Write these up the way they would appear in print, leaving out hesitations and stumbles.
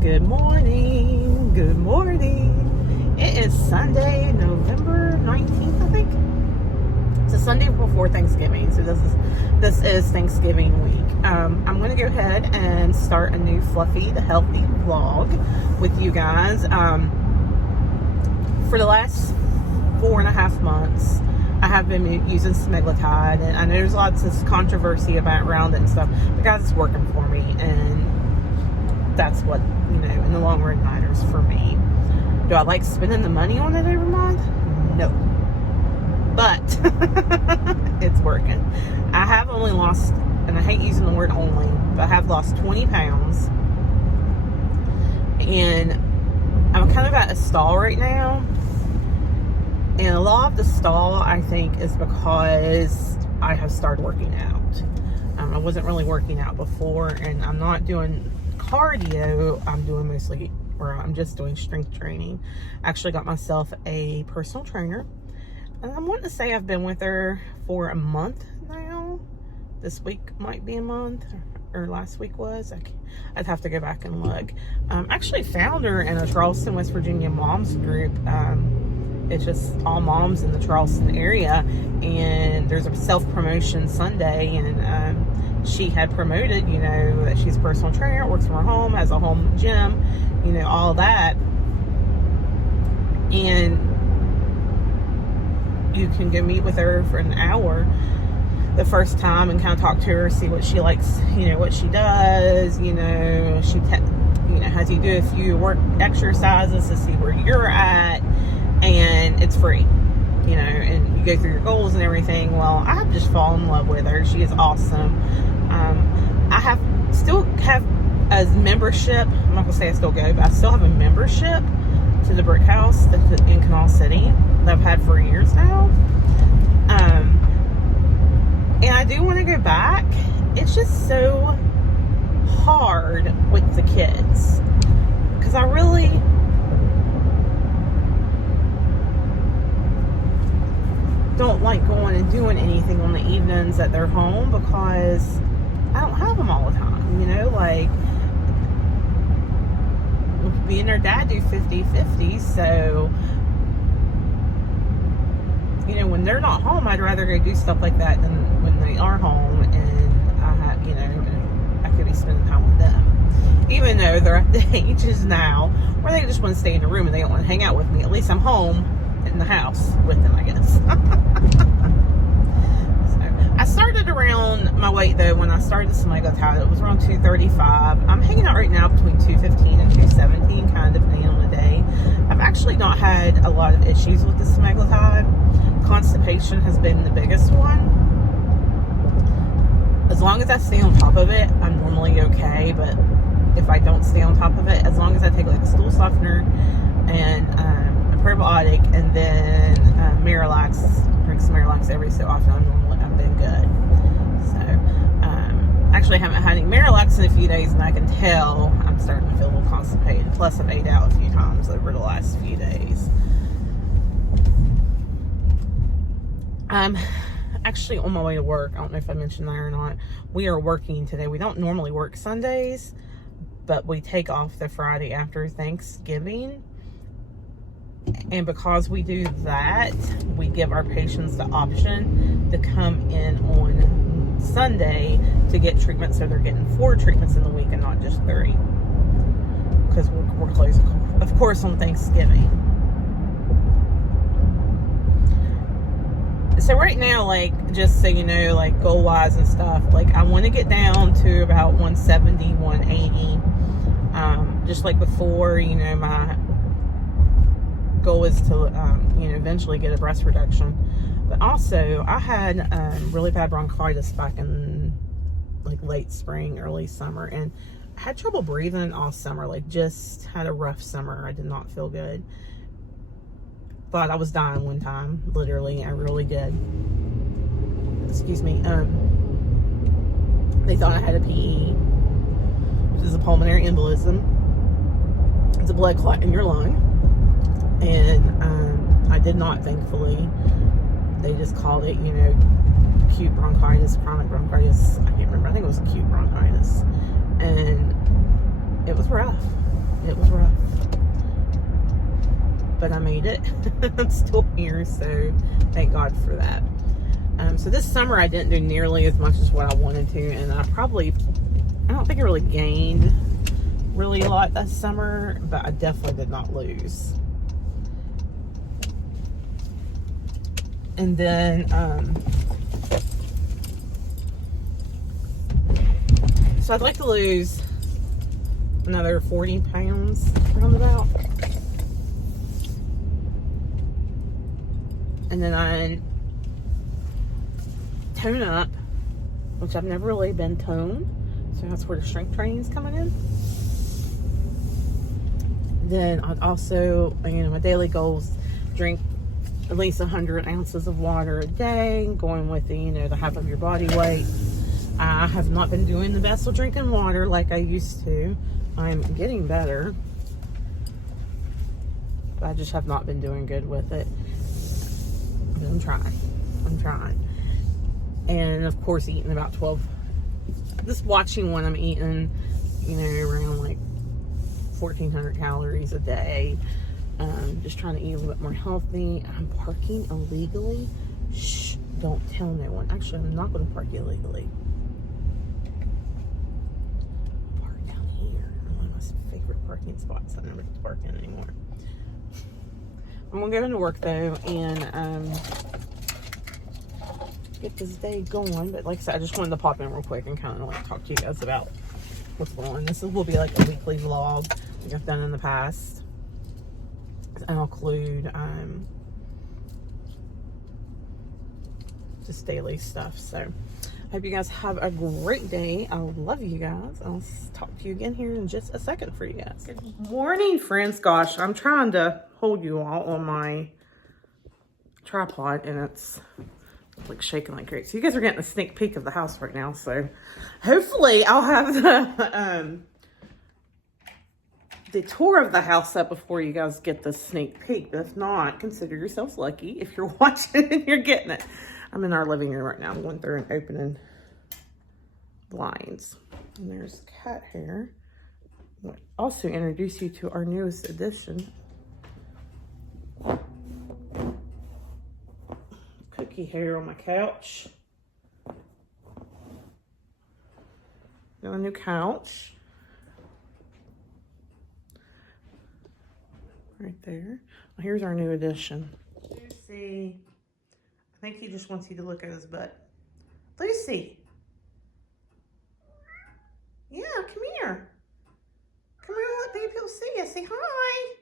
Good morning. Good morning. It is Sunday, November 19th, I think. It's a Sunday before Thanksgiving, so this is Thanksgiving week. I'm going to go ahead and start a new Fluffy the Healthy vlog with you guys. For the last 4.5 months, I have been using semaglutide, and I know there's lots of controversy around it and stuff, but guys, it's working for me, and that's what, in the long run matters for me. Do I like spending the money on it every month? No. But it's working. I have only lost, and I hate using the word only, but I have lost 20 pounds. And I'm kind of at a stall right now. And a lot of the stall, I think, is because I have started working out. I wasn't really working out before, and I'm not doing cardio. I'm just doing strength training. I actually got myself a personal trainer, and I'm wanting to say I've been with her for a month now. This week might be a month, or last week was. I'd have to go back and look. I actually found her in a Charleston, West Virginia moms group. It's just all moms in the Charleston area, and there's a self-promotion Sunday, and she had promoted, that she's a personal trainer, works from her home, has a home gym, all that. And you can go meet with her for an hour the first time and kind of talk to her, see what she likes, what she does, she has you do a few work exercises to see where you're at, and it's free, and you go through your goals and everything. Well, I've just fallen in love with her. She is awesome. I still have a membership. I'm not gonna say I still go, but I still have a membership to the Brick House in Canal City that I've had for years now. And I do want to go back. It's just so hard with the kids, because I really don't like going and doing anything on the evenings that they're home, because I don't have them all the time, like me and their dad do 50-50, so when they're not home, I'd rather go do stuff like that than when they are home, and I have, I could be spending time with them, even though they're at the ages now where they just want to stay in the room and they don't want to hang out with me. At least I'm home in the house with them, I guess. So, I started around my weight, though. When I started the semaglutide, it was around 235. I'm hanging out right now between 215 and 217, kind of depending on the day. I've actually not had a lot of issues with the semaglutide. Constipation has been the biggest one. As long as I stay on top of it, I'm normally okay, but if I don't stay on top of it, as long as I take like a stool softener and probiotic, and then Miralax, drink some Miralax every so often, I've been good. So actually I haven't had any Miralax in a few days, and I can tell I'm starting to feel a little constipated. Plus I've ate out a few times over the last few days. I'm actually on my way to work. I don't know if I mentioned that or not. We are working today. We don't normally work Sundays, but we take off the Friday after Thanksgiving. And because we do that, we give our patients the option to come in on Sunday to get treatment, so they're getting 4 treatments in the week and not just 3. Because we're closed, of course, on Thanksgiving. So right now, just so you know, goal-wise and stuff, I want to get down to about 170, 180. Just like before, my goal is to eventually get a breast reduction. But also, I had really bad bronchitis back in late spring, early summer, and I had trouble breathing all summer. Just had a rough summer. I did not feel good. Thought I was dying one time, literally. I really did. Excuse me. They thought I had a PE, which is a pulmonary embolism. It's a blood clot in your lung. And I did not, thankfully. They just called it, acute bronchitis, chronic bronchitis. I can't remember. I think it was acute bronchitis. And it was rough. It was rough. But I made it. I'm still here, so thank God for that. So this summer I didn't do nearly as much as what I wanted to, and I don't think I really gained really a lot this summer, but I definitely did not lose. And then so I'd like to lose another 40 pounds roundabout. And then I tone up, which I've never really been toned. So that's where the strength training is coming in. Then I'd also, my daily goals, drink at least 100 ounces of water a day, going with the half of your body weight. I have not been doing the best with drinking water like I used to. I'm getting better, but I just have not been doing good with it. But I'm trying. And of course, eating about 12. This watching one, I'm eating, around like 1,400 calories a day. Just trying to eat a little bit more healthy. I'm parking illegally. Shh, don't tell no one. Actually, I'm not going to park illegally. Park down here. One of my favorite parking spots. I never get to park in anymore. I'm going to go into work though and get this day going. But like I said, I just wanted to pop in real quick and kind of talk to you guys about what's going on. This will be like a weekly vlog like I've done in the past. And I'll include just daily stuff. So I hope you guys have a great day. I love you guys. I'll talk to you again here in just a second for you guys. Good morning, friends. Gosh, I'm trying to hold you all on my tripod and it's like shaking like crazy. So you guys are getting a sneak peek of the house right now. So hopefully I'll have the tour of the house up before you guys get the sneak peek. But if not, consider yourselves lucky if you're watching and you're getting it. I'm in our living room right now. I'm going through and opening blinds. And there's cat hair. I'll also introduce you to our newest addition. Cookie hair on my couch. Got a new couch. Right there. Well, here's our new addition. Lucy. I think he just wants you to look at his butt. Lucy. Yeah, come here. Come here and let people see you. Say hi.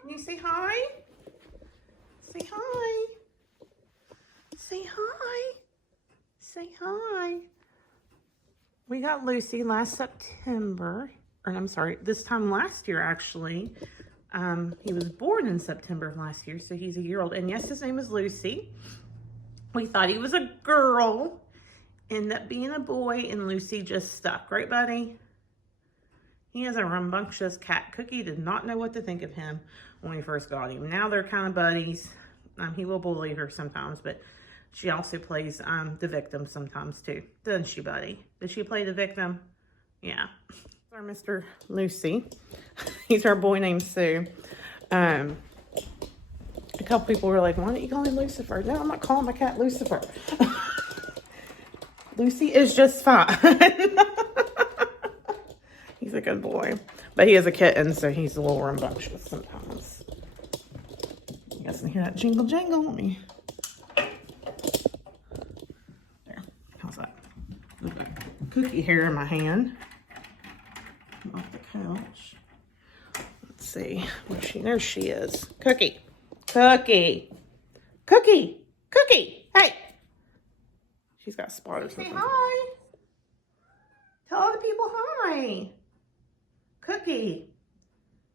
Can you say hi? Say hi. Say hi. Say hi. We got Lucy last September. Or I'm sorry, this time last year actually. He was born in September of last year, so he's a year old. And yes, his name is Lucy. We thought he was a girl. Ended up being a boy, and Lucy just stuck. Right, buddy? He is a rambunctious cat. Cookie did not know what to think of him when we first got him. Now they're kind of buddies. He will bully her sometimes, but she also plays the victim sometimes too. Doesn't she, buddy? Does she play the victim? Yeah. Our Mr. Lucy. He's our boy named Sue. A couple people were like, why don't you call him Lucifer? No, I'm not calling my cat Lucifer. Lucy is just fine. He's a good boy. But he is a kitten, so he's a little rambunctious sometimes. You guys can hear that jingle jangle. Let me... There. How's that? Cookie hair in my hand. Off the couch. Let's see where there she is. Cookie. Cookie. Cookie. Cookie. Hey. She's got spot or something. Say hi. Tell other people hi. Cookie.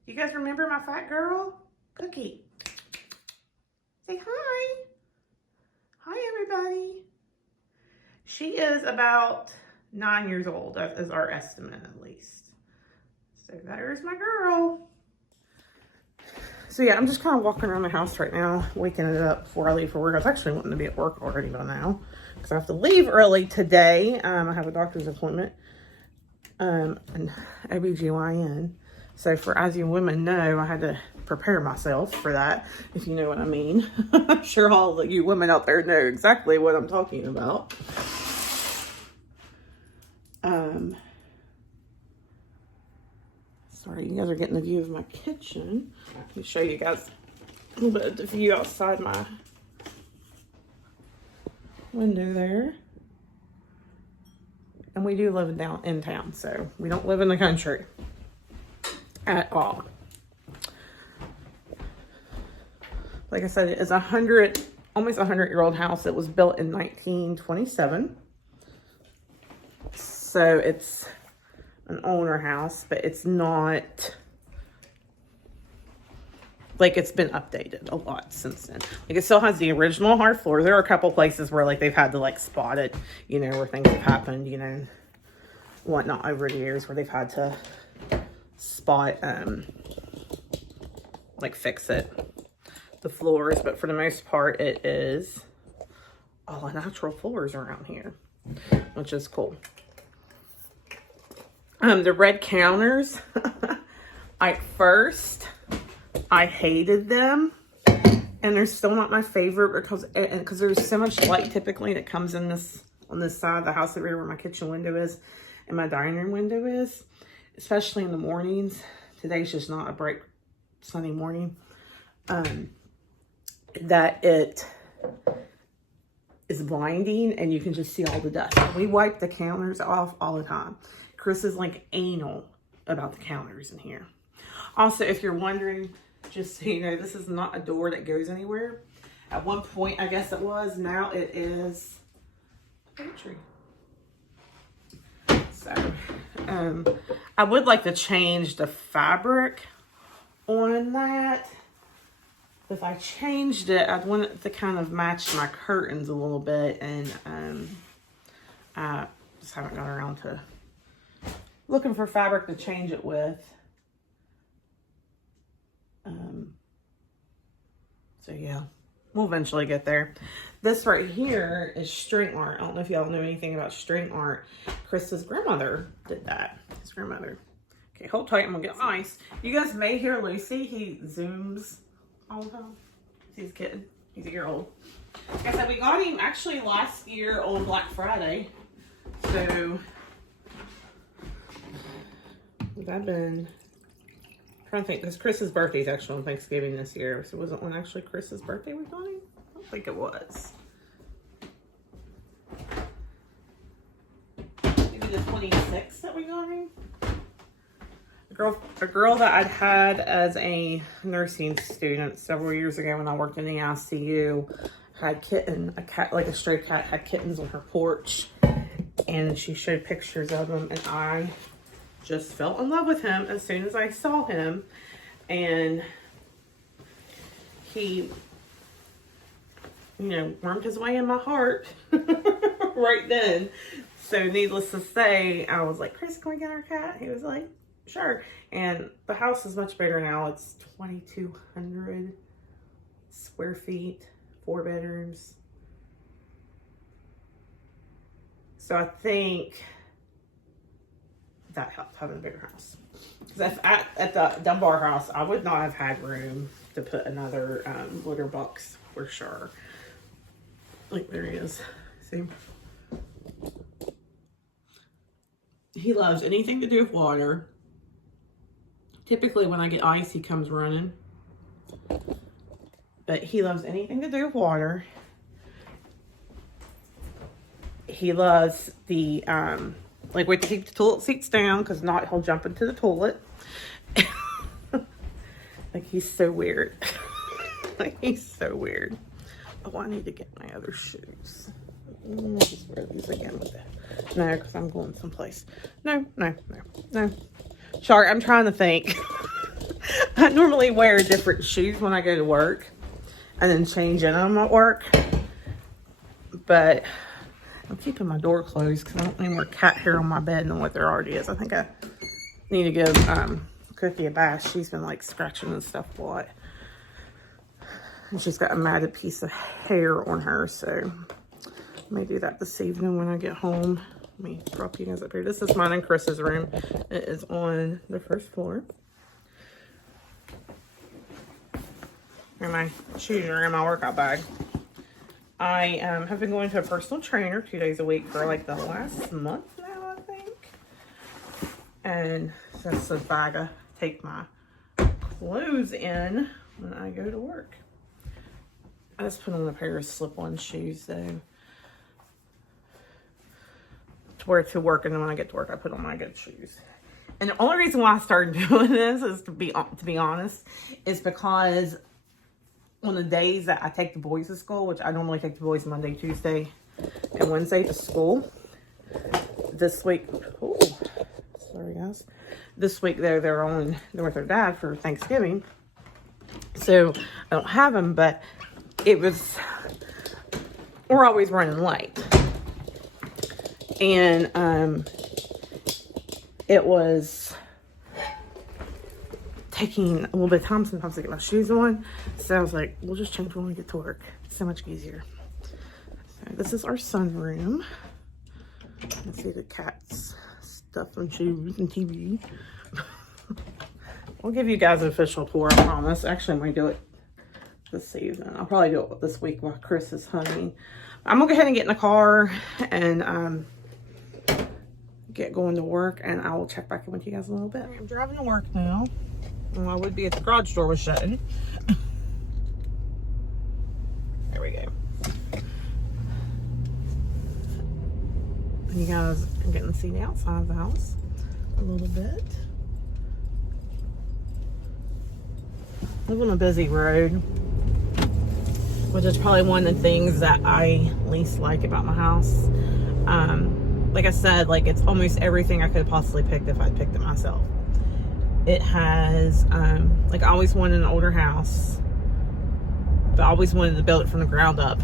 You guys remember my fat girl? Cookie. Say hi. Hi, everybody. She is about 9 years old. That is our estimate, at least. So there's my girl. So yeah, I'm just kind of walking around the house right now, waking it up before I leave for work. I was actually wanting to be at work already by now because I have to leave early today. I have a doctor's appointment, an OBGYN. So for, as you women know, I had to prepare myself for that, if you know what I mean. I'm sure all of you women out there know exactly what I'm talking about. Sorry, you guys are getting a view of my kitchen. Let me show you guys a little bit of the view outside my window there. And we do live down in town, so we don't live in the country at all. Like I said, it is almost 100-year-old house. It was built in 1927. So it's an older house, but it's not, like, it's been updated a lot since then. Like, it still has the original hard floors. There are a couple places where, like, they've had to, like, spot it, you know, where things have happened, you know, whatnot over the years, where they've had to spot, like, fix it, the floors. But for the most part, it is all natural floors around here, which is cool. The red counters, at first, I hated them, and they're still not my favorite because there's so much light typically that comes in on this side of the house over here where my kitchen window is and my dining room window is, especially in the mornings. Today's just not a bright sunny morning. That it is blinding and you can just see all the dust. We wipe the counters off all the time. Chris is like anal about the counters in here. Also, if you're wondering, just so you know, this is not a door that goes anywhere. At one point, I guess it was. Now it is a pantry. So, I would like to change the fabric on that. If I changed it, I'd want it to kind of match my curtains a little bit, and I just haven't got around to looking for fabric to change it with. So yeah, we'll eventually get there. This right here is string art. I don't know if y'all know anything about string art. Chris's grandmother did that. His grandmother. Okay, hold tight. I'm gonna get ice. You guys may hear Lucy. He zooms all the time. He's a kid. He's a year old. Like I said, we got him actually last year on Black Friday. So I've been trying to think, because Chris's birthday is actually on Thanksgiving this year. So was it on actually Chris's birthday we got him? I don't think it was. Maybe the 26th that we got him. A girl that I'd had as a nursing student several years ago when I worked in the ICU had a cat, like a stray cat, had kittens on her porch, and she showed pictures of them, and I just fell in love with him as soon as I saw him, and he, you know, wormed his way in my heart right then. So needless to say, I was like, Chris, can we get our cat? He was like, sure. And the house is much bigger now. It's 2,200 square feet, 4 bedrooms. So I think that helped having a bigger house. Because at the Dunbar house, I would not have had room to put another litter box for sure. Like, there he is. See? He loves anything to do with water. Typically, when I get ice, he comes running. But he loves anything to do with water. He loves the, like, wait to keep the toilet seats down, because not, he'll jump into the toilet. Like, he's so weird. Like, he's so weird. Oh, I need to get my other shoes. I'll just wear these again with that. No, because I'm going someplace. No. Sorry, I'm trying to think. I normally wear different shoes when I go to work and then change in them at work. But I'm keeping my door closed because I don't need more cat hair on my bed than what there already is. I think I need to give Cookie a bath. She's been like scratching and stuff a lot. And she's got a matted piece of hair on her, so I may do that this evening when I get home. Let me prop you guys up here. This is mine and Chris's room. It is on the first floor. And my shoes are in my workout bag. I have been going to a personal trainer 2 days a week for like the last month now, I think. And that's the bag I take my clothes in when I go to work. I just put on a pair of slip-on shoes though, to wear to work, and then when I get to work, I put on my good shoes. And the only reason why I started doing this is to be honest, is because on the days that I take the boys to school, which I normally take the boys Monday, Tuesday, and Wednesday to school. This week, oh, sorry guys. This week they're with their dad for Thanksgiving, so I don't have them. But we're always running late, and it was taking a little bit of time sometimes to get my shoes on. So I was like, we'll just change when we get to work. It's so much easier. So this is our sunroom. Let's see the cat's stuff and shoes and TV. I'll give you guys an official tour, I promise. Actually, I'm going to do it this season. I'll probably do it this week while Chris is hunting. I'm going to go ahead and get in the car and get going to work, and I will check back in with you guys in a little bit. I'm driving to work now. Well, I would be if the garage door was shutting. There we go. And you guys are getting to see the outside of the house a little bit. Live on a busy road, which is probably one of the things that I least like about my house. Like I said, like it's almost everything I could have possibly picked if I'd picked it myself. It has, like I always wanted an older house, but I always wanted to build it from the ground up.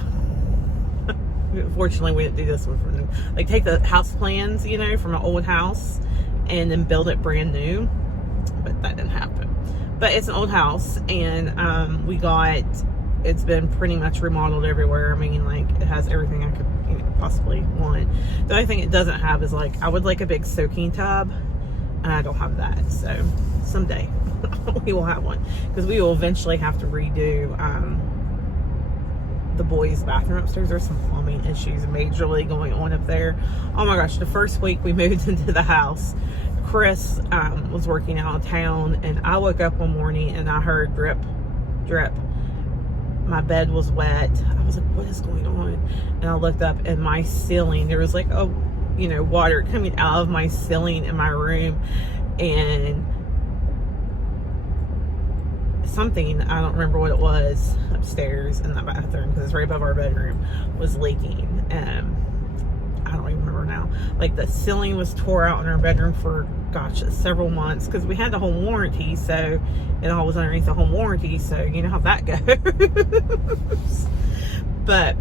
Fortunately, we didn't do this one from, like take the house plans, you know, from an old house and then build it brand new, but that didn't happen. But it's an old house, and it's been pretty much remodeled everywhere. I mean, like it has everything I could possibly want. The only thing it doesn't have is like, I would like a big soaking tub, and I don't have that. So someday we will have one, because we will eventually have to redo the boys' bathroom upstairs. There's some plumbing issues majorly going on up there. Oh my gosh, the first week we moved into the house, Chris was working out of town, and I woke up one morning and I heard drip, drip. My bed was wet. I was like, what is going on? And I looked up, and my ceiling, there was like water coming out of my ceiling in my room, and something, I don't remember what it was, upstairs in that bathroom, because it's right above our bedroom, was leaking. I don't even remember now. Like the ceiling was tore out in our bedroom for, gosh, several months, because we had the home warranty, so it all was underneath the home warranty, so you know how that goes. But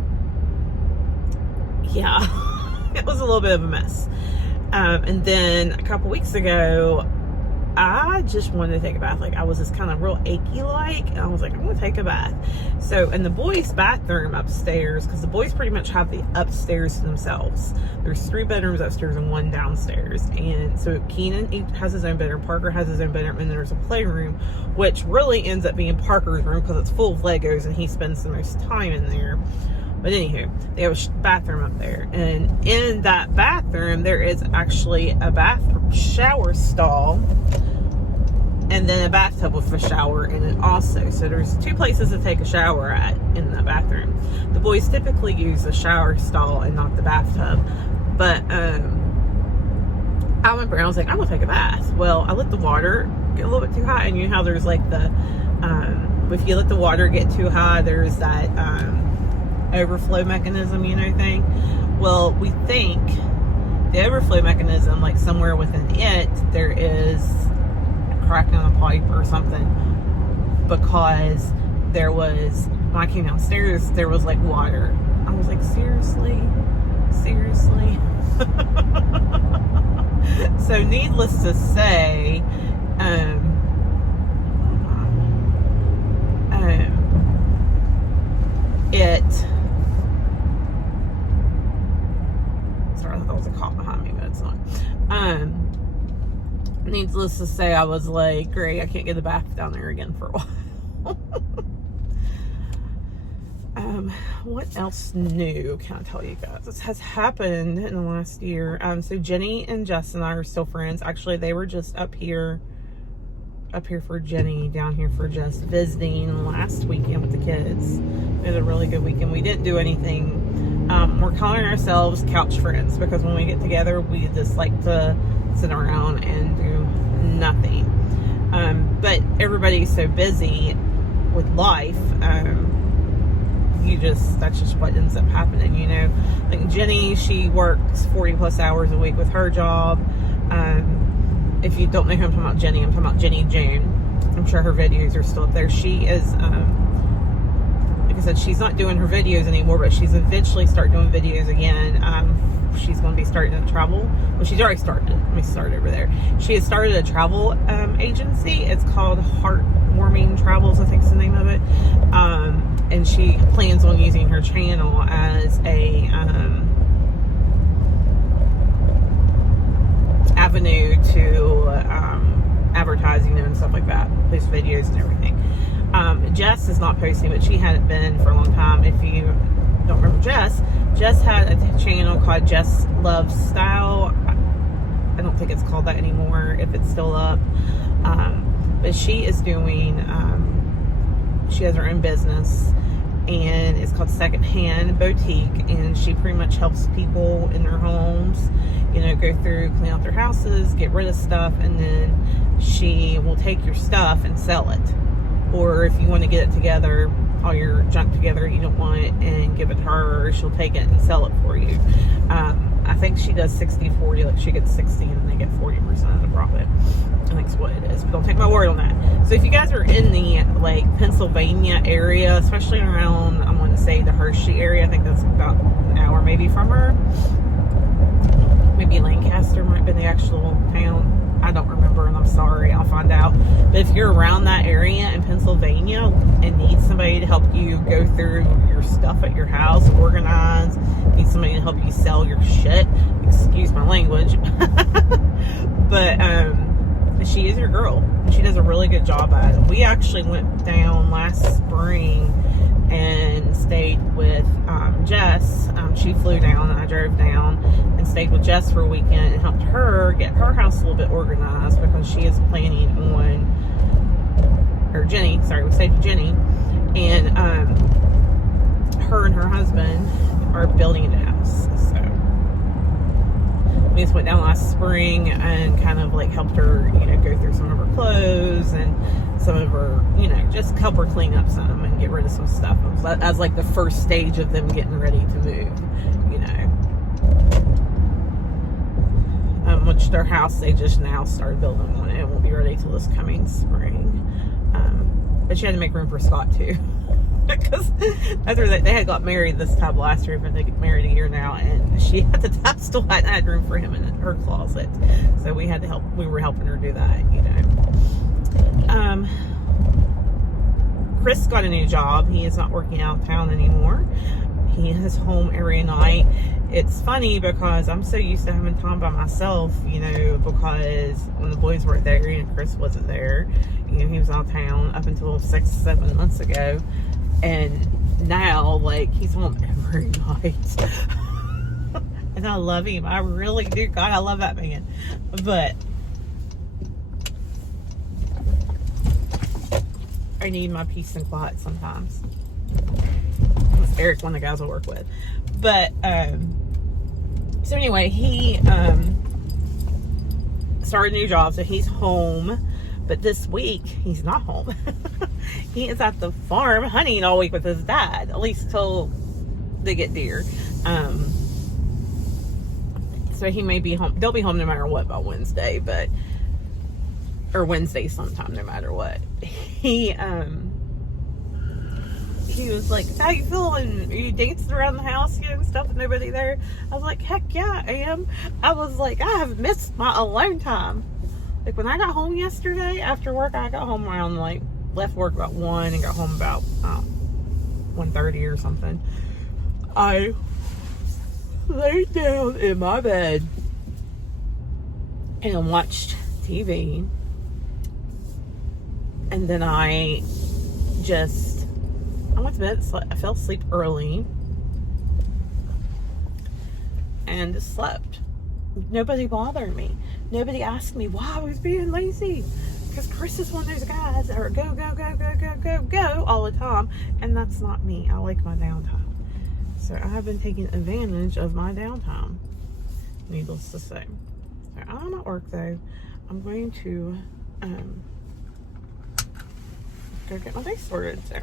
yeah, it was a little bit of a mess. And then a couple weeks ago, I just wanted to take a bath. Like I was just kind of real achy like, and I was like, I'm gonna take a bath. So in the boys' bathroom upstairs, because the boys pretty much have the upstairs to themselves, there's 3 bedrooms upstairs and 1 downstairs. And so Keenan has his own bedroom, Parker has his own bedroom, and then there's a playroom, which really ends up being Parker's room because it's full of Legos and he spends the most time in there. But anywho, they have a bathroom up there, and in that bathroom there is actually a shower stall, and then a bathtub with a shower in it also. So there's 2 places to take a shower at in the bathroom. The boys typically use the shower stall and not the bathtub. But I went and I was like, I'm gonna take a bath. Well, I let the water get a little bit too hot, and you know how there's like the if you let the water get too high, there's that overflow mechanism, thing. Well, we think the overflow mechanism, like somewhere within it, there is a crack in a pipe or something, because there was, when I came downstairs, there was like water. I was like, seriously? So needless to say, sorry, I thought that was a cop behind me, but it's not. Needless to say, I was like, great, I can't get the bath down there again for a while. What else new can I tell you guys? This has happened in the last year. So Jenny and Jess and I are still friends. Actually, they were just up here for Jenny, down here for Jess, visiting last weekend with the kids. It was a really good weekend. We didn't do anything. We're calling ourselves couch friends because when we get together, we just like to sit around and do nothing. But everybody's so busy with life. That's just what ends up happening, you know. Like Jenny, she works 40 plus hours a week with her job. If you don't know who I'm talking about, Jenny, I'm talking about Jenny June. I'm sure her videos are still up there. She is, like I said, she's not doing her videos anymore, but she's eventually start doing videos again. She's going to be starting to travel. Well, she's already started. Let me start over there. She has started a travel agency. It's called Heartwarming Travels, I think is the name of it. And she plans on using her channel as a avenue to advertising and stuff like that, post videos and everything. Jess is not posting, but she hadn't been for a long time. If you don't remember Jess had a channel called Jess Loves Style. I don't think it's called that anymore, if it's still up. But she is doing, she has her own business, and it's called Secondhand Boutique, and she pretty much helps people in their homes, you know, go through, clean out their houses, get rid of stuff, and then she will take your stuff and sell it. Or if you want to get it together, all your junk together, you don't want it, and give it to her, she'll take it and sell it for you. I think she does 60-40, like she gets 60 and they get 40% of the profit. I think that's what it is, but don't take my word on that. So if you guys are in the like Pennsylvania area, especially around, I'm going to say the Hershey area, I think that's about an hour maybe from her. Maybe Lancaster might be the actual town. I don't remember, and I'm sorry, I'll find out. But if you're around that area in Pennsylvania and need somebody to help you go through your stuff at your house, organize, need somebody to help you sell your shit, excuse my language, but she is your girl. She does a really good job at it. We actually went down last spring and stayed with Jess. She flew down and I drove down and stayed with Jess for a weekend and helped her get her house a little bit organized because she is planning on, or Jenny, sorry, we stayed with Jenny, and her and her husband are building a house. So we just went down last spring and kind of like helped her, you know, go through some of her clothes and some of her, you know, just help her clean up some and get rid of some stuff as like the first stage of them getting ready to move, you know. Which their house, they just now started building on it. It won't be ready till this coming spring. But she had to make room for Scott too. Because after they had got married this time last year, but they get married a year now, and she had to still hadn't had room for him in her closet, so we had to help. We were helping her do that, you know. Chris got a new job. He is not working out of town anymore. He is home every night. It's funny because I'm so used to having time by myself, you know, because when the boys weren't there and Chris wasn't there, you know, he was out of town up until 6-7 months ago. And now, like, he's home every night. And I love him. I really do. God, I love that man. But I need my peace and quiet sometimes. Eric's one of the guys I work with. But, so anyway, he started a new job, so he's home. But this week, he's not home. He is at the farm hunting all week with his dad, at least till they get deer. So he may be home. They'll be home no matter what by Wednesday, or Wednesday sometime, no matter what. He was like, "How you feeling? Are you dancing around the house, you know, and stuff with nobody there?" I was like, "Heck yeah, I am." I was like, "I have missed my alone time." Like when I got home yesterday after work, I got home around like, left work about 1 and got home about 1:30 or something. I laid down in my bed and watched TV. And then I just I went to bed, I fell asleep early, and just slept. Nobody bothered me. Nobody asked me why I was being lazy. Because Chris is one of those guys that are go, go, go, go, go, go, go all the time. And that's not me. I like my downtime. So I have been taking advantage of my downtime, needless to say. So I'm at work though. I'm going to go get my day sorted. So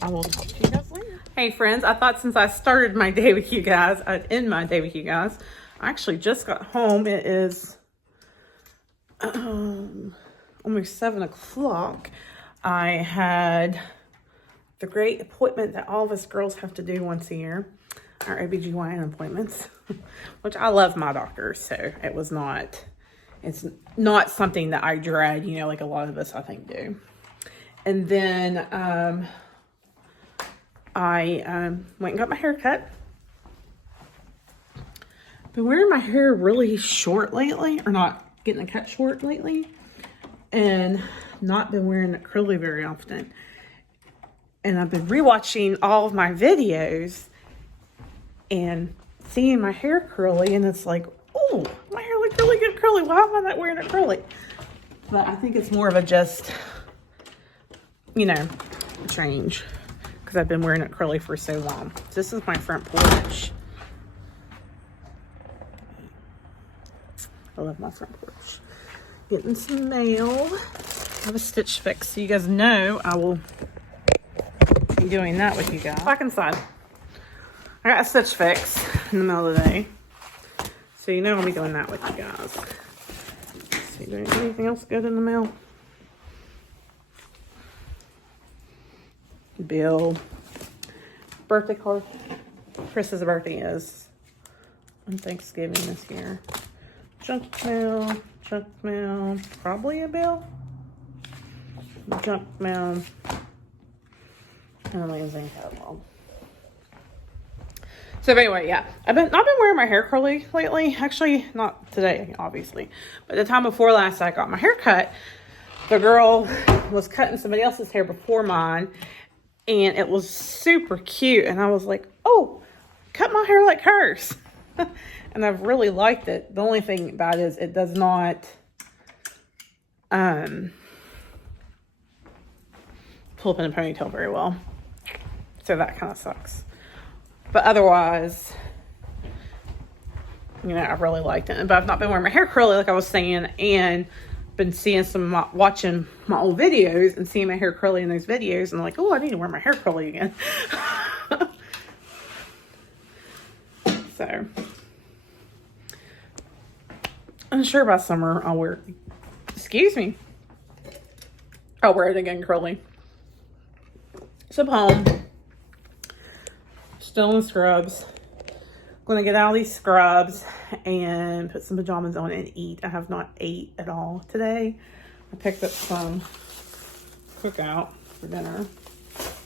I will talk to you guys later. Hey friends, I thought since I started my day with you guys, I'd end my day with you guys. I actually just got home. It is almost 7 o'clock. I had the great appointment that all of us girls have to do once a year, our OBGYN appointments, which I love my doctor, so it's not something that I dread, you know, like a lot of us I think do. And then I went and got my hair cut. Been wearing my hair really short lately, or not getting it cut short lately, and not been wearing it curly very often. And I've been rewatching all of my videos and seeing my hair curly, and it's like, oh, my hair looks really good curly. Why am I not wearing it curly? But I think it's more of a just, you know, change, because I've been wearing it curly for so long. This is my front porch. I love my front porch. Getting some mail. I have a Stitch Fix, so you guys know I will be doing that with you guys. Back inside. I got a Stitch Fix in the middle of the day, so you know I'll be doing that with you guys. See, do anything else good in the mail? Bill. Birthday card. Chris's birthday is on Thanksgiving this year. Junk mail, probably a bill. Junk mail, and a magazine catalog. So anyway, yeah, I've not been wearing my hair curly lately. Actually, not today, obviously, but the time before last I got my hair cut, the girl was cutting somebody else's hair before mine, and it was super cute. And I was like, oh, cut my hair like hers. And I've really liked it. The only thing about it is it does not pull up in a ponytail very well. So that kind of sucks. But otherwise, you know, I've really liked it. But I've not been wearing my hair curly like I was saying, and been seeing watching my old videos and seeing my hair curly in those videos, and I'm like, oh, I need to wear my hair curly again. So I'm sure by summer I'll wear, I'll wear it again curly. So I'm home, still in the scrubs. Gonna get out of these scrubs and put some pajamas on and eat. I have not ate at all today. I picked up some cookout for dinner.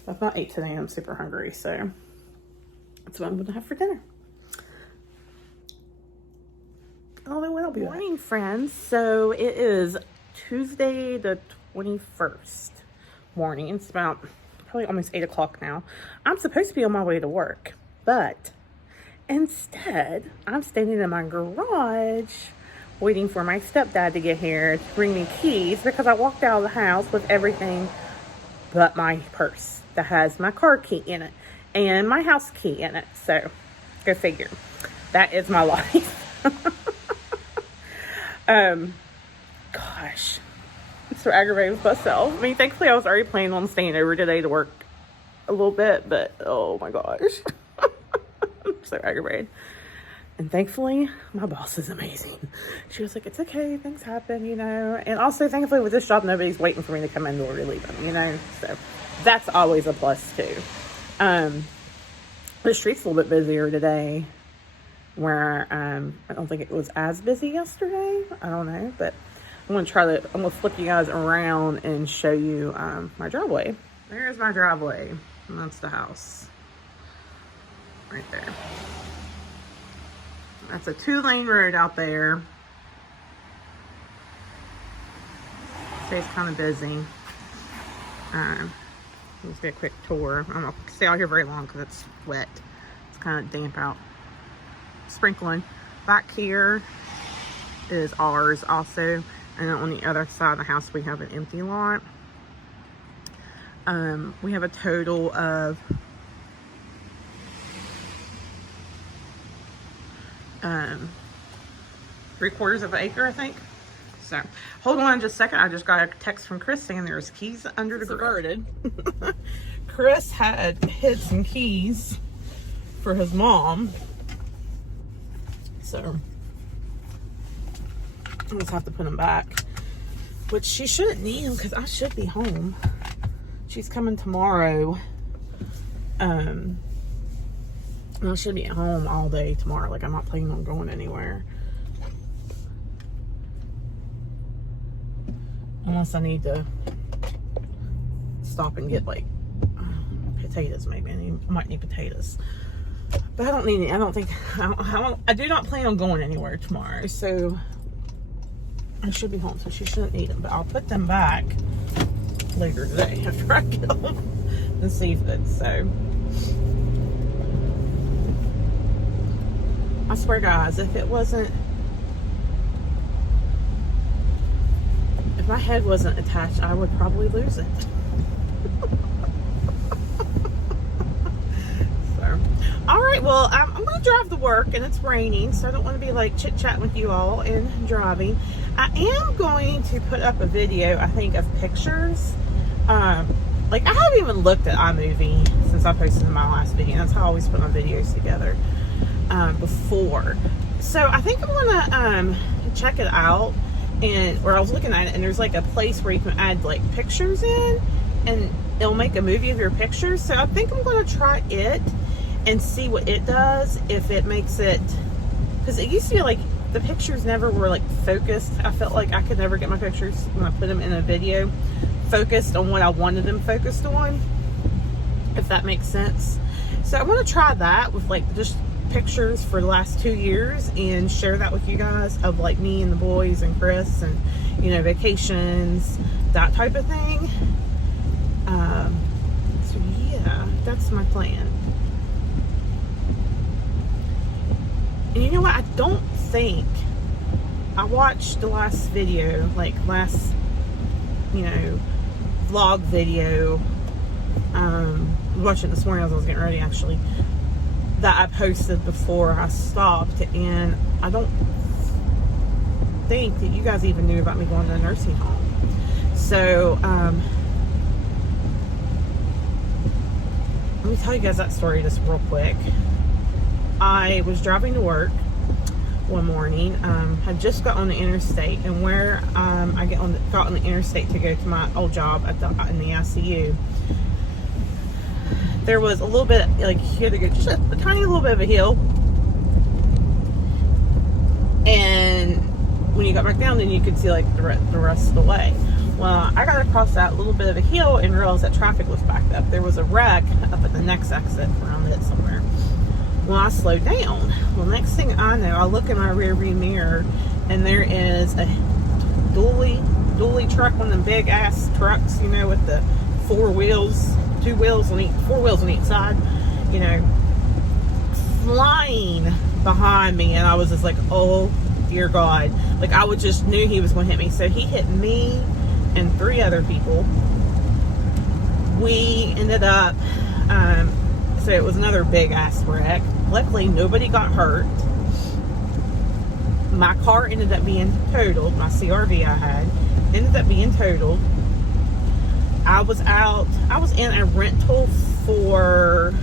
I've not ate today and I'm super hungry, so that's what I'm gonna have for dinner. I don't know what I'll be. Good morning, friends. So it is Tuesday the 21st morning. It's about probably almost 8 o'clock now. I'm supposed to be on my way to work, but instead I'm standing in my garage waiting for my stepdad to get here to bring me keys, because I walked out of the house with everything but my purse that has my car key in it and my house key in it. So go figure. That is my life. Gosh, I'm so aggravated with myself. I mean, thankfully I was already planning on staying over today to work a little bit, but oh my gosh. I'm so aggravated. And thankfully my boss is amazing. She was like, it's okay, things happen, you know. And also thankfully with this job, nobody's waiting for me to come in or relieve them, you know. So that's always a plus too. The street's a little bit busier today, where I don't think it was as busy yesterday. I don't know, but I'm gonna flip you guys around and show you my driveway. There's my driveway, and that's the house right there. That's a 2-lane road out there. Stays kind of busy. Let's get a quick tour. I'm not gonna stay out here very long because it's wet. It's kind of damp out. Sprinkling. Back here is ours also, and then on the other side of the house we have an empty lot. We have a total of 3/4 of an acre, I think. So hold on just a second. I just got a text from Chris saying there's keys under the grill. Chris had hid some keys for his mom, so I just have to put them back, which she shouldn't need them because I should be home. She's coming tomorrow. And I should be at home all day tomorrow. Like, I'm not planning on going anywhere. Unless I need to stop and get, like, potatoes maybe. I might need potatoes. But I don't need any. I do not plan on going anywhere tomorrow. So, I should be home. So, she shouldn't need them. But I'll put them back later today after I get home and see if it's so. I swear, guys, if my head wasn't attached, I would probably lose it. So, all right, well, I'm going to drive to work, and it's raining, so I don't want to be like chit-chatting with you all and driving. I am going to put up a video, I think, of pictures. Like, I haven't even looked at iMovie since I posted my last video. That's how I always put my videos together before. So I think I'm gonna check it out, or I was looking at it, and there's like a place where you can add like pictures in, and it'll make a movie of your pictures. So I think I'm gonna try it and see what it does, if it makes it, because it used to be like the pictures never were like focused. I felt like I could never get my pictures when I put them in a video focused on what I wanted them focused on, if that makes sense. So I'm gonna try that with like just pictures for the last 2 years and share that with you guys, of like me and the boys and Chris, and you know, vacations, that type of thing. So yeah, that's my plan. And you know what, I don't think I watched the last video, like last, you know, vlog video, I was watching it this morning as I was getting ready, actually, that I posted before I stopped, and I don't think that you guys even knew about me going to a nursing home. So let me tell you guys that story just real quick. I was driving to work one morning, had just got on the interstate, and where I got on the interstate to go to my old job in the ICU, there was a little bit, like, you had to go just a tiny little bit of a hill, and when you got back down, then you could see like the rest of the way. Well, I got across that little bit of a hill and realized that traffic was backed up. There was a wreck up at the next exit around it somewhere. Well, I slowed down. Well, next thing I know, I look in my rear view mirror, and there is a dually truck, one of them big ass trucks, you know, with the 4 wheels, 4 wheels on each side, you know, flying behind me. And I was just like, oh dear God. Like, I just knew he was going to hit me. So he hit me and 3 other people. We ended up, so it was another big ass wreck. Luckily, nobody got hurt. My car ended up being totaled. My CRV I had ended up being totaled. I was in a rental for,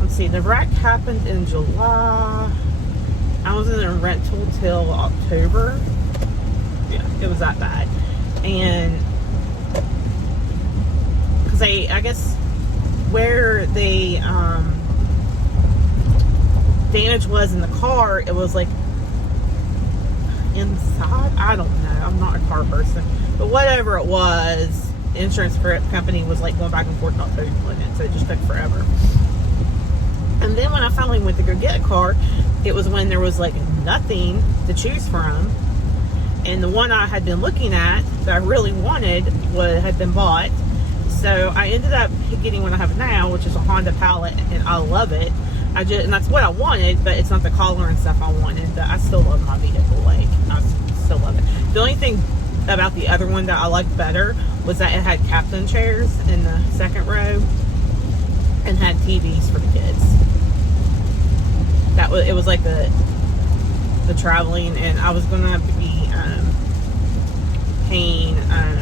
let's see, the wreck happened in July. I was in a rental till October. Yeah, it was that bad. And because I guess where the damage was in the car, it was like inside. I don't know. I'm not a car person. But whatever it was, the insurance company was like going back and forth not totaling it. So it just took forever. And then when I finally went to go get a car, it was when there was like nothing to choose from. And the one I had been looking at that I really wanted had been bought. So I ended up getting what I have now, which is a Honda Pilot, and I love it. And that's what I wanted, but it's not the color and stuff I wanted. But I still love my vehicle. Like, I still love it. The only thing about the other one that I liked better was that it had captain chairs in the second row and had TVs for the kids. It was like the traveling, and I was gonna be paying. I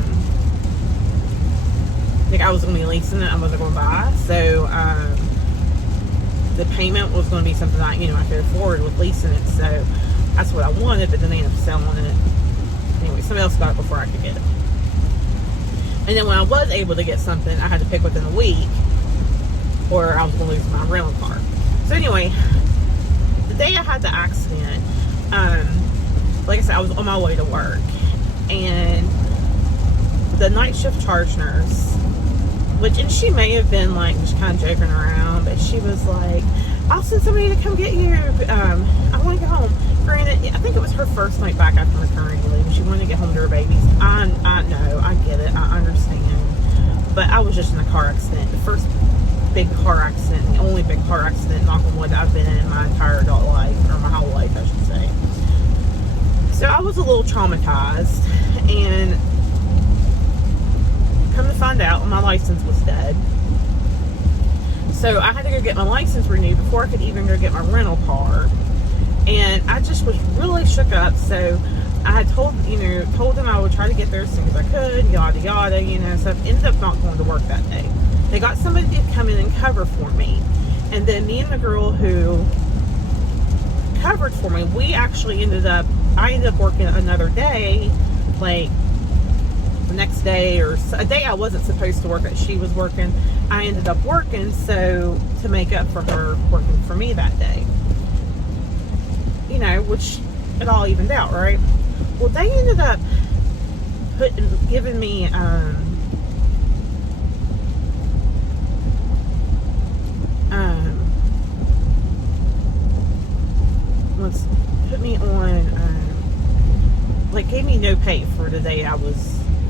think I was gonna be leasing it. I wasn't gonna buy, so the payment was gonna be something I could afford with leasing it. So that's what I wanted, but then they ended up selling it. Anyway, somebody else got it before I could get it. And then when I was able to get something, I had to pick within a week, or I was gonna lose my rental car. So anyway, the day I had the accident, like I said, I was on my way to work, and the night shift charge nurse, and she may have been like just kind of joking around, but she was like, I'll send somebody to come get you. I want to go home. Granted, I think it was her first night back after maternity leave. She wanted to get home to her babies. I know, I get it, I understand. But I was just in a car accident. The first big car accident, the only big car accident, knock on wood, I've been in my entire adult life, or my whole life, I should say. So I was a little traumatized, and come to find out, my license was dead. So I had to go get my license renewed before I could even go get my rental car. And I just was really shook up. So I had told them I would try to get there as soon as I could, yada yada, so I ended up not going to work that day. They got somebody to come in and cover for me. And then me and the girl who covered for me, I ended up working another day, like the next day, or a day I wasn't supposed to work that she was working. I ended up working, so to make up for her working for me that day, which it all evened out, right? Well, they ended up giving me put me on gave me no pay for the day I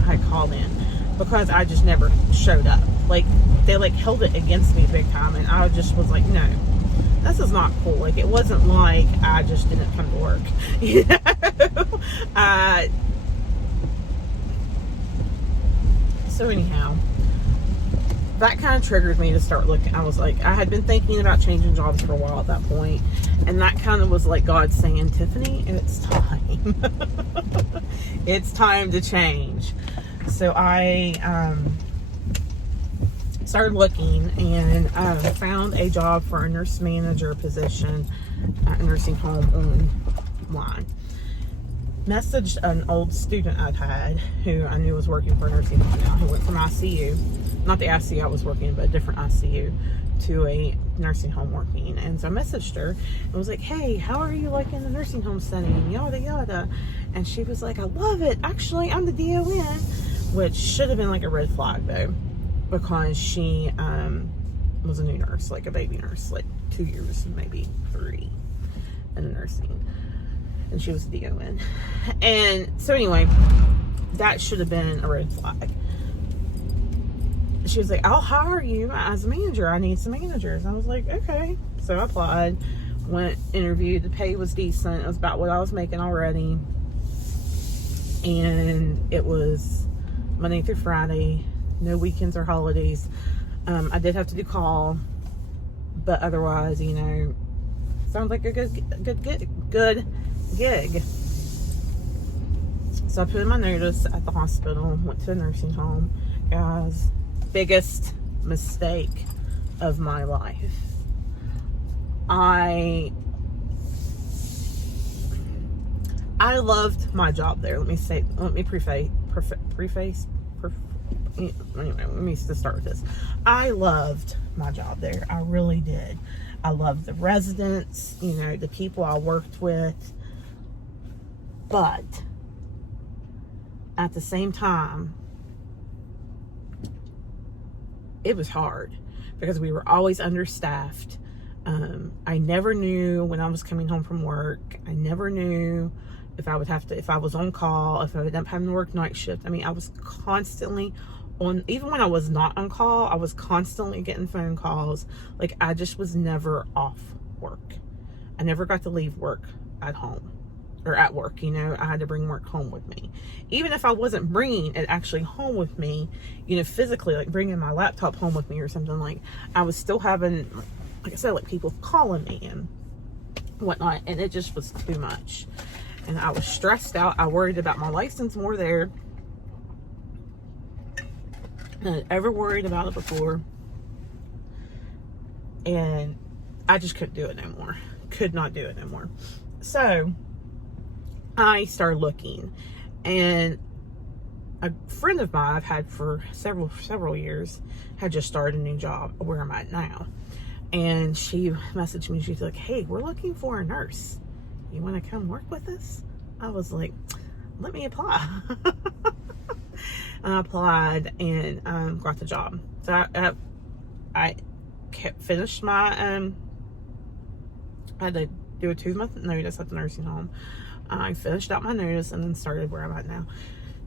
had called in, because I just never showed up. Like, they held it against me big time, and I just was like, no, this is not cool. Like, it wasn't like I just didn't come to work, so anyhow, that kind of triggered me to start looking. I was like, I had been thinking about changing jobs for a while at that point, and that kind of was like God saying, Tiffany, it's time. It's time to change. So I started looking, and found a job for a nurse manager position at a nursing home online. Messaged an old student I'd had who I knew was working for a nursing home now, who went from ICU, not the ICU I was working, but a different ICU, to a nursing home working. And so I messaged her and was like, hey, how are you liking the nursing home setting, yada yada. And she was like, I love it, actually I'm the DON, which should have been like a red flag though, because she was a new nurse, like a baby nurse, like 2 years, maybe 3 in nursing, and she was a DON. And so anyway, that should have been a red flag. She was like, I'll hire you as a manager, I need some managers. I was like, okay. So I applied, went, interviewed. The pay was decent, it was about what I was making already, and it was Monday through Friday, no weekends or holidays. I did have to do call, but otherwise, sounds like a good gig. So I put in my notice at the hospital, went to a nursing home. Guys, biggest mistake of my life. I loved my job there. Let me start with this. I loved my job there. I really did. I loved the residents, the people I worked with. But at the same time, it was hard because we were always understaffed. I never knew when I was coming home from work. I never knew if I was on call, if I would end up having to work night shift. I mean, I was constantly even when I was not on call, I was constantly getting phone calls. Like, I just was never off work. I never got to leave work at home or at work. You know, I had to bring work home with me. Even if I wasn't bringing it actually home with me, you know, physically, like bringing my laptop home with me or something, like, I was still having, like I said, like people calling me and whatnot, and it just was too much. And I was stressed out. I worried about my license more there than I'd ever worried about it before. And I just couldn't do it no more. Could not do it no more. So I started looking, and a friend of mine I've had for several years had just started a new job where I'm at now. And she messaged me. She's like, "Hey, we're looking for a nurse. You want to come work with us?" I was like, "Let me apply." And I applied and got the job. So I finished my, I had to do a 2-month notice at the nursing home. I finished out my notice and then started where I'm at now.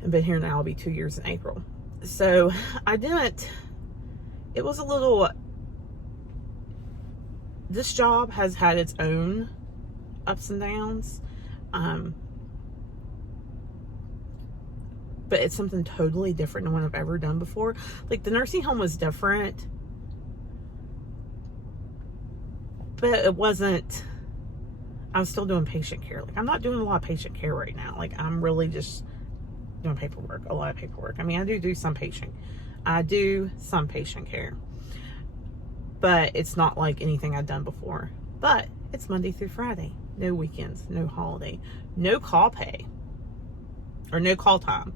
And been here now, I'll be 2 years in April. So I didn't, it was a little, this job has had its own ups and downs. But it's something totally different than what I've ever done before. Like, the nursing home was different, but it wasn't, I was still doing patient care. Like, I'm not doing a lot of patient care right now. Like, I'm really just doing paperwork, a lot of paperwork. I mean, I do some patient care, but it's not like anything I've done before. But it's Monday through Friday, no weekends, no holiday, no call pay, or no call time.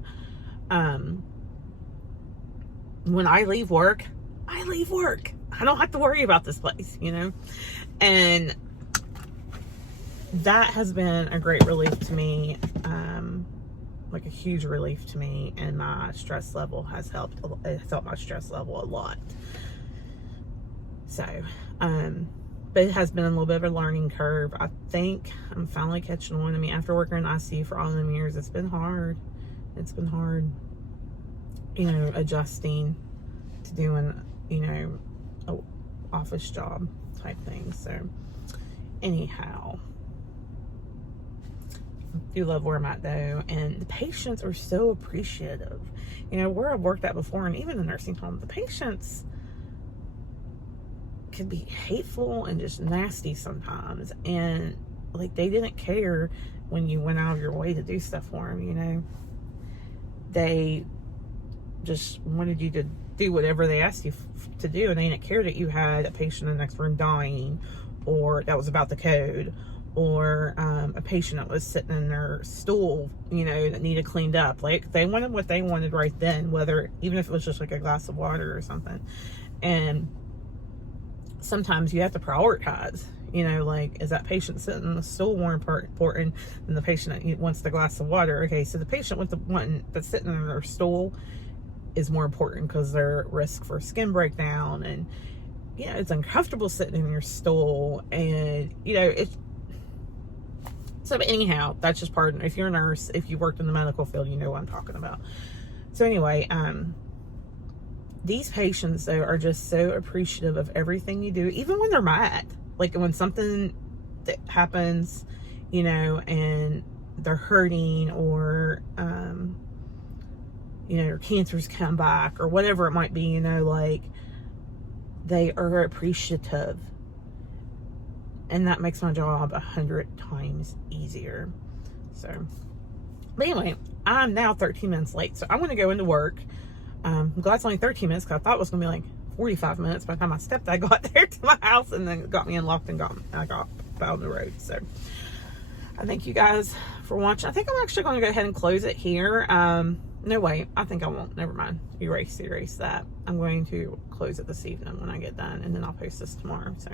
When I leave work, I leave work. I don't have to worry about this place, you know? And that has been a great relief to me, like a huge relief to me, and my stress level has helped. It's helped my stress level a lot. So, but it has been a little bit of a learning curve. I think I'm finally catching on. I mean, after working in ICU for all them years, it's been hard. It's been hard, you know, adjusting to doing, you know, a office job type thing. So anyhow, I do love where I'm at though, and the patients are so appreciative. You know, where I've worked at before, and even the nursing home, the patients can be hateful and just nasty sometimes, and like, they didn't care when you went out of your way to do stuff for them. You know, they just wanted you to do whatever they asked you to do, and they didn't care that you had a patient in the next room dying, or that was about the code, or a patient that was sitting in their stool, you know, that needed cleaned up. Like, they wanted what they wanted right then, whether, even if it was just like a glass of water or something. And sometimes you have to prioritize, you know, like, is that patient sitting in the stool more important than the patient that wants the glass of water? Okay, so the patient with the one that's sitting in their stool is more important because they're at risk for skin breakdown, and, you know, it's uncomfortable sitting in your stool, and, you know, it's, so anyhow, that's just part of, if you're a nurse, if you worked in the medical field, you know what I'm talking about. So anyway, these patients though are just so appreciative of everything you do, even when they're mad. Like, when something that happens, you know, and they're hurting, or you know, your cancers come back, or whatever it might be, you know, like, they are appreciative, and that makes my job 100 times easier. So, but anyway, I'm now 13 minutes late, so I'm going to go into work. I'm glad it's only 13 minutes, because I thought it was going to be like 45 minutes by the time I got there to my house, and then got me unlocked and I got out on the road. So I thank you guys for watching. I think I'm actually going to go ahead and close it here. No, wait, I think I won't. Never mind. Erase that. I'm going to close it this evening when I get done, and then I'll post this tomorrow. So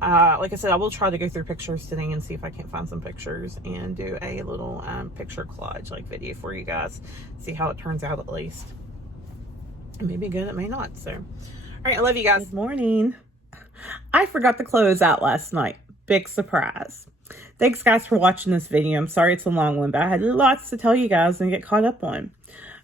like I said, I will try to go through pictures today and see if I can't find some pictures and do a little picture collage, like, video for you guys, see how it turns out. At least it may be good, it may not. So all right, I love you guys. Good morning. I forgot to close out last night. Big surprise. Thanks guys for watching this video. I'm sorry it's a long one, but I had lots to tell you guys and get caught up on.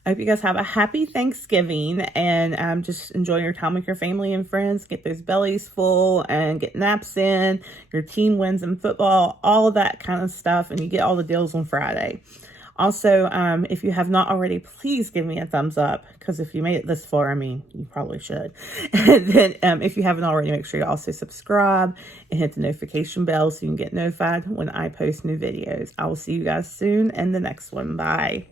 I hope you guys have a happy Thanksgiving, and just enjoy your time with your family and friends. Get those bellies full and get naps in. Your team wins in football, all of that kind of stuff, and you get all the deals on Friday. Also, if you have not already, please give me a thumbs up, because if you made it this far, I mean, you probably should. And then if you haven't already, make sure you also subscribe and hit the notification bell so you can get notified when I post new videos. I will see you guys soon in the next one. Bye.